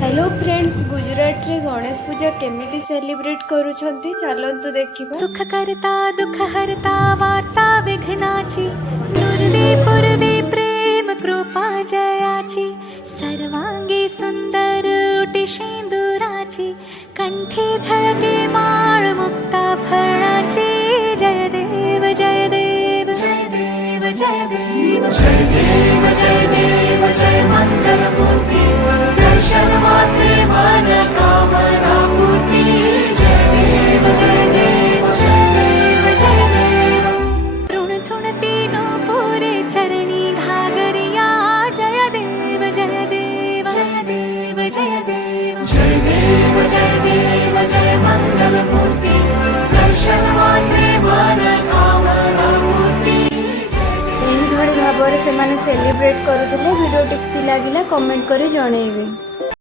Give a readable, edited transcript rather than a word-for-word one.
Hello friends, Gujarat रे गणेश पूजा केमिति celebrate करूछंती चलंतु देखिबा। सुख करता दुख हरता वार्ता विघ्नाची दुर्वे पूर्वे प्रेम कृपा जयाची सर्वांगी सुंदर उटी शेंदुराची कंठी झळके माळ मुक्ता फळाची जय देव जय देव जय देव जय देव जय देव जय देव जय मंगल मूर्ति दर्शन मात्रे मन कामना पूर्ति जय देव जय देव जय देव जय देव ऋण सुनती नो पुरे चरणी घागरिया जय देव जय देव जय देव जय देव जय देव जय देव जय मंगल मूर्ति दर्शन मात्रे मन कामना पूर्ति एही भଳି भाବରେ ସେମାନେ ସେଲିବ୍ରେଟ୍ କରୁଥିଲେ। ଭିଡ଼ିଓ ଟି ଲାଗିଲା କମେଣ୍ଟ କରି ଜଣେଇବେ।